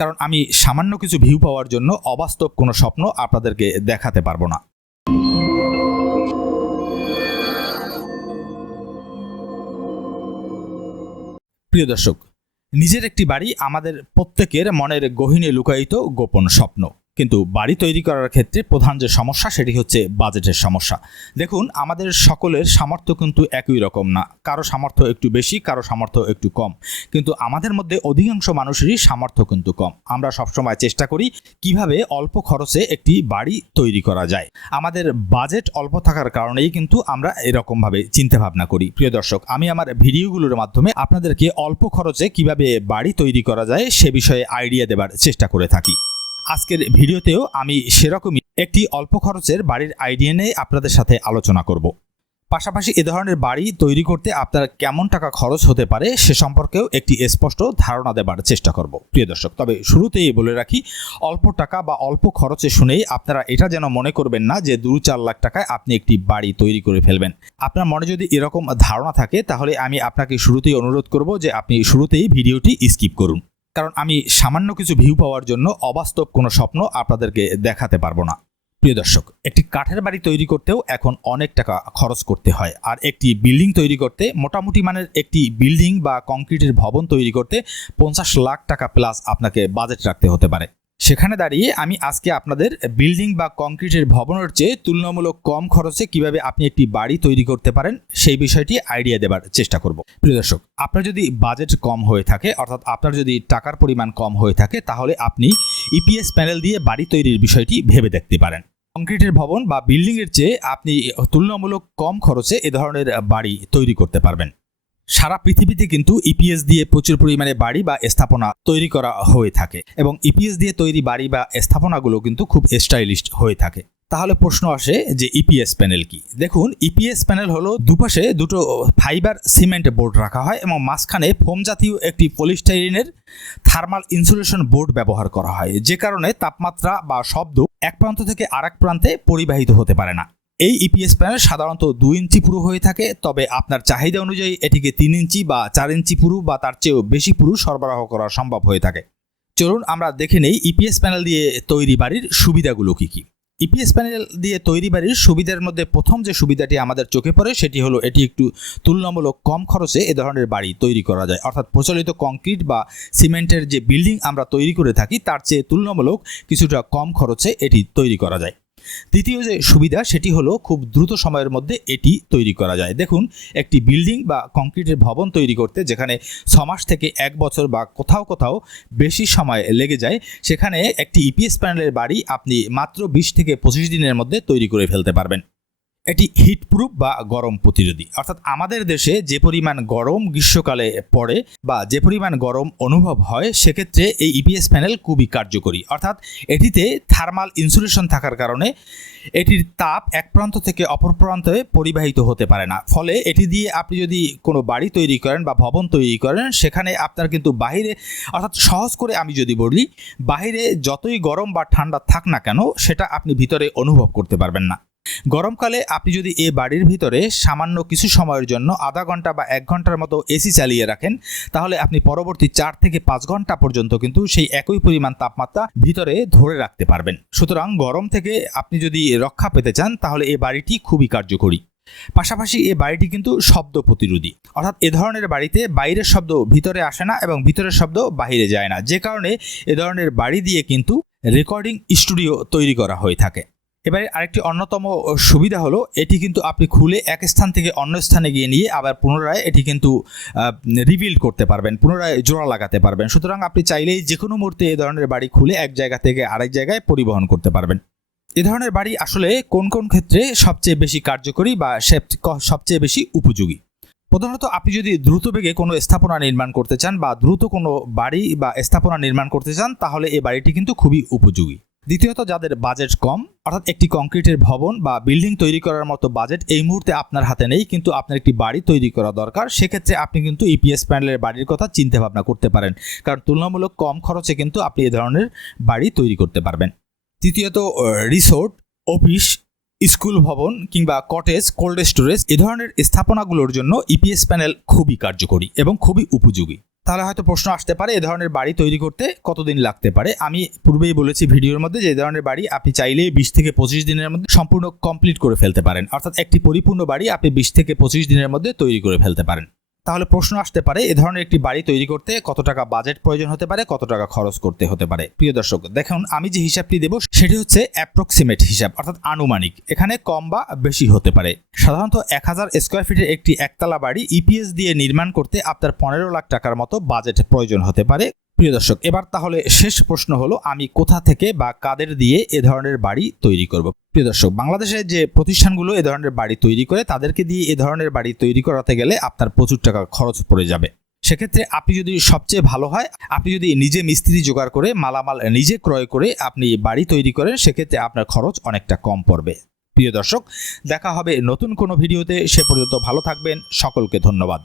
কারণ আমি সামান্য কিছু ভিউ পাওয়ার জন্য অবাস্তব কোনো স্বপ্ন আপনাদেরকে দেখাতে পারব না। প্রিয় দর্শক, নিজের একটি বাড়ি আমাদের প্রত্যেকের মনের গহীনে লুকায়িত গোপন স্বপ্ন। কিন্তু বাড়ি তৈরি করার ক্ষেত্রে প্রধান যে সমস্যা, সেটি হচ্ছে বাজেটের সমস্যা। দেখুন, আমাদের সকলের সামর্থ্য কিন্তু একই রকম না। কারও সামর্থ্য একটু বেশি, কারও সামর্থ্য একটু কম। কিন্তু আমাদের মধ্যে অধিকাংশ মানুষেরই সামর্থ্য কিন্তু কম। আমরা সবসময় চেষ্টা করি কীভাবে অল্প খরচে একটি বাড়ি তৈরি করা যায়। আমাদের বাজেট অল্প থাকার কারণেই কিন্তু আমরা এরকমভাবে চিন্তা ভাবনা করি। প্রিয় দর্শক, আমি আমার ভিডিওগুলোর মাধ্যমে আপনাদেরকে অল্প খরচে কীভাবে বাড়ি তৈরি করা যায়, সে বিষয়ে আইডিয়া দেবার চেষ্টা করে থাকি। আজকের ভিডিওতেও আমি সেরকমই একটি অল্প খরচের বাড়ির আইডিয়া নিয়ে আপনাদের সাথে আলোচনা করব। পাশাপাশি এ ধরনের বাড়ি তৈরি করতে আপনার কেমন টাকা খরচ হতে পারে সে সম্পর্কেও একটি স্পষ্ট ধারণা দেবার চেষ্টা করব। প্রিয় দর্শক, তবে শুরুতেই বলে রাখি, অল্প টাকা বা অল্প খরচে শুনেই আপনারা এটা যেন মনে করবেন না যে দু চার লাখ টাকায় আপনি একটি বাড়ি তৈরি করে ফেলবেন। আপনার মনে যদি এরকম ধারণা থাকে, তাহলে আমি আপনাকে শুরুতেই অনুরোধ করব যে আপনি শুরুতেই ভিডিওটি স্কিপ করুন। কারণ আমি সামান্য কিছু ভিউ পাওয়ার জন্য অবাস্তব কোনো স্বপ্ন আপনাদেরকে দেখাতে পারব না। প্রিয় দর্শক, একটি কাঠের বাড়ি তৈরি করতেও এখন অনেক টাকা খরচ করতে হয়। আর একটি বিল্ডিং তৈরি করতে, মোটামুটি মানের একটি বিল্ডিং বা কংক্রিটের ভবন তৈরি করতে পঞ্চাশ লাখ টাকা প্লাস আপনাকে বাজেট রাখতে হতে পারে। সেখানে দাঁড়িয়ে আমি আজকে আপনাদের বিল্ডিং বা কংক্রিটের ভবনের চেয়ে তুলনামূলক কম খরচে কীভাবে আপনি একটি বাড়ি তৈরি করতে পারেন, সেই বিষয়টি আইডিয়া দেবার চেষ্টা করব। প্রিয় দর্শক, আপনার যদি বাজেট কম হয়ে থাকে, অর্থাৎ আপনার যদি টাকার পরিমাণ কম হয়ে থাকে, তাহলে আপনি ইপিএস প্যানেল দিয়ে বাড়ি তৈরির বিষয়টি ভেবে দেখতে পারেন। কংক্রিটের ভবন বা বিল্ডিংয়ের চেয়ে আপনি তুলনামূলক কম খরচে এ ধরনের বাড়ি তৈরি করতে পারবেন। সারা পৃথিবীতে কিন্তু ইপিএস দিয়ে প্রচুর পরিমাণে বাড়ি বা স্থাপনা তৈরি করা হয়ে থাকে এবং ইপিএস দিয়ে তৈরি বাড়ি বা স্থাপনাগুলো কিন্তু খুব স্টাইলিশ হয়ে থাকে। তাহলে প্রশ্ন আসে যে ইপিএস প্যানেল কি? দেখুন ইপিএস প্যানেল হলো দুপাশে দুটো ফাইবার সিমেন্ট বোর্ড রাখা হয় এবং মাঝখানে ফোম জাতীয় একটি পলিস্টাইরিনের থার্মাল ইনসুলেশন বোর্ড ব্যবহার করা হয়, যে কারণে তাপমাত্রা বা শব্দ এক প্রান্ত থেকে আরেক প্রান্তে পরিবাহিত হতে পারে না। এই ইপিএস প্যানেল সাধারণত দুই ইঞ্চি পুরু হয়ে থাকে, তবে আপনার চাহিদা অনুযায়ী এটিকে তিন ইঞ্চি বা চার ইঞ্চি পুরু বা তার চেয়েও বেশি পুরু সরবরাহ করা সম্ভব হয়ে থাকে। চলুন আমরা দেখে নেই ইপিএস প্যানেল দিয়ে তৈরি বাড়ির সুবিধাগুলো কী কী। ইপিএস প্যানেল দিয়ে তৈরি বাড়ির সুবিধার মধ্যে প্রথম যে সুবিধাটি আমাদের চোখে পড়ে, সেটি হলো এটি একটু তুলনামূলক কম খরচে এ ধরনের বাড়ি তৈরি করা যায়। অর্থাৎ প্রচলিত কংক্রিট বা সিমেন্টের যে বিল্ডিং আমরা তৈরি করে থাকি, তার চেয়ে তুলনামূলক কিছুটা কম খরচে এটি তৈরি করা যায়। দ্বিতীয় যে সুবিধা, সেটি হলো খুব দ্রুত সময়ের মধ্যে এটি তৈরি করা যায়। দেখুন, একটি বিল্ডিং বা কংক্রিটের ভবন তৈরি করতে, যেখানে ছমাস মাস থেকে এক বছর বা কোথাও কোথাও বেশি সময় লেগে যায়, সেখানে একটি ইপিএস প্যানেলের বাড়ি আপনি মাত্র বিশ থেকে পঁচিশ দিনের মধ্যে তৈরি করে ফেলতে পারবেন। এটি হিটপ্রুফ বা গরম প্রতিরোধী। অর্থাৎ আমাদের দেশে যে পরিমাণ গরম গ্রীষ্মকালে পড়ে বা যে পরিমাণ গরম অনুভব হয়, সেক্ষেত্রে এই ইপিএস প্যানেল খুবই কার্যকরী। অর্থাৎ এটিতে থার্মাল ইনসুলেশন থাকার কারণে এটির তাপ এক প্রান্ত থেকে অপর প্রান্তে পরিবাহিত হতে পারে না। ফলে এটি দিয়ে আপনি যদি কোনো বাড়ি তৈরি করেন বা ভবন তৈরি করেন, সেখানে আপনার কিন্তু বাহিরে, অর্থাৎ সহজ করে আমি যদি বলি, বাহিরে যতই গরম বা ঠান্ডা থাক না কেন, সেটা আপনি ভিতরে অনুভব করতে পারবেন না। গরমকালে আপনি যদি এ বাড়ির ভিতরে সামান্য কিছু সময়ের জন্য আধা ঘণ্টা বা এক ঘণ্টার মতো এসি চালিয়ে রাখেন, তাহলে আপনি পরবর্তী চার থেকে পাঁচ ঘণ্টা পর্যন্ত কিন্তু সেই একই পরিমাণ তাপমাত্রা ভিতরে ধরে রাখতে পারবেন। সুতরাং গরম থেকে আপনি যদি রক্ষা পেতে চান, তাহলে এ বাড়িটি খুবই কার্যকরী। পাশাপাশি এ বাড়িটি কিন্তু শব্দ প্রতিরোধী। অর্থাৎ এ ধরনের বাড়িতে বাইরের শব্দ ভিতরে আসে না এবং ভিতরের শব্দ বাইরে যায় না। যে কারণে এ ধরনের বাড়ি দিয়ে কিন্তু রেকর্ডিং স্টুডিও তৈরি করা হয়ে থাকে। এবারে আরেকটি অন্যতম সুবিধা হলো, এটি কিন্তু আপনি খুলে এক স্থান থেকে অন্য স্থানে গিয়ে নিয়ে আবার পুনরায় এটি কিন্তু রিবিল্ড করতে পারবেন, পুনরায় জোড়া লাগাতে পারবেন। সুতরাং আপনি চাইলেই যে কোনো মুহূর্তে এ ধরনের বাড়ি খুলে এক জায়গা থেকে আরেক জায়গায় পরিবহন করতে পারবেন। এ ধরনের বাড়ি আসলে কোন কোন ক্ষেত্রে সবচেয়ে বেশি কার্যকরী বা সবচেয়ে বেশি উপযোগী? প্রধানত আপনি যদি দ্রুত বেগে কোনো স্থাপনা নির্মাণ করতে চান বা দ্রুত কোনো বাড়ি বা স্থাপনা নির্মাণ করতে চান, তাহলে এই বাড়িটি কিন্তু খুবই উপযোগী। দ্বিতীয়ত, যাদের বাজেট কম, অর্থাৎ একটি কংক্রিটের ভবন বা বিল্ডিং তৈরি করার মতো বাজেট এই মুহূর্তে আপনার হাতে নেই, কিন্তু আপনার একটি বাড়ি তৈরি করা দরকার, সেক্ষেত্রে আপনি কিন্তু ইপিএস প্যানেলের বাড়ির কথা চিন্তা ভাবনা করতে পারেন। কারণ তুলনামূলক কম খরচে কিন্তু আপনি এ ধরনের বাড়ি তৈরি করতে পারবেন। তৃতীয়ত রিসোর্ট অফিস স্কুল ভবন কিংবা কটেজ কোল্ড স্টোরেজ এ ধরনের স্থাপনাগুলোর জন্য ইপিএস প্যানেল খুবই কার্যকরী এবং খুবই উপযোগী। তাহলে হয়তো প্রশ্ন আসতে পারে, এ ধরনের বাড়ি তৈরি করতে কতদিন লাগতে পারে? আমি পূর্বেই বলেছি ভিডিওর মধ্যে যে ধরনের বাড়ি আপনি চাইলে বিশ থেকে পঁচিশ দিনের মধ্যে সম্পূর্ণ কমপ্লিট করে ফেলতে পারেন। অর্থাৎ একটি পরিপূর্ণ বাড়ি আপনি বিশ থেকে পঁচিশ দিনের মধ্যে তৈরি করে ফেলতে পারেন। তাহলে প্রশ্ন আসতে পারে, এ ধরনের একটি বাড়ি তৈরি করতে কত টাকা বাজেট প্রয়োজন হতে পারে, কত টাকা খরচ করতে হতে পারে? প্রিয় দর্শক, দেখুন, আমি যে হিসাবটি দেব সেটি হচ্ছে অ্যাপ্রক্সিমেট হিসাব, অর্থাৎ আনুমানিক। এখানে কম বা বেশি হতে পারে। সাধারণত এক হাজার স্কোয়ার ফিটের একটি একতলা বাড়ি ইপিএস দিয়ে নির্মাণ করতে আপনার পনেরো লাখ টাকার মতো বাজেট প্রয়োজন হতে পারে। প্রিয় দর্শক, এবার তাহলে শেষ প্রশ্ন হলো, আমি কোথা থেকে বা কাদের দিয়ে এ ধরনের বাড়ি তৈরি করব? প্রিয় দর্শক বাংলাদেশের যে প্রতিষ্ঠানগুলো এ ধরনের বাড়ি তৈরি করে, তাদেরকে দিয়ে এ ধরনের বাড়ি তৈরি করাতে গেলে আপনার প্রচুর টাকা খরচ পড়ে যাবে। সেক্ষেত্রে আপনি যদি সবচেয়ে ভালো হয়, আপনি যদি নিজে মিস্ত্রি জোগাড় করে, মালামাল নিজে ক্রয় করে আপনি বাড়ি তৈরি করেন, সেক্ষেত্রে আপনার খরচ অনেকটা কম পড়বে। প্রিয় দর্শক, দেখা হবে নতুন কোনো ভিডিওতে, সে পর্যন্ত ভালো থাকবেন, সকলকে ধন্যবাদ।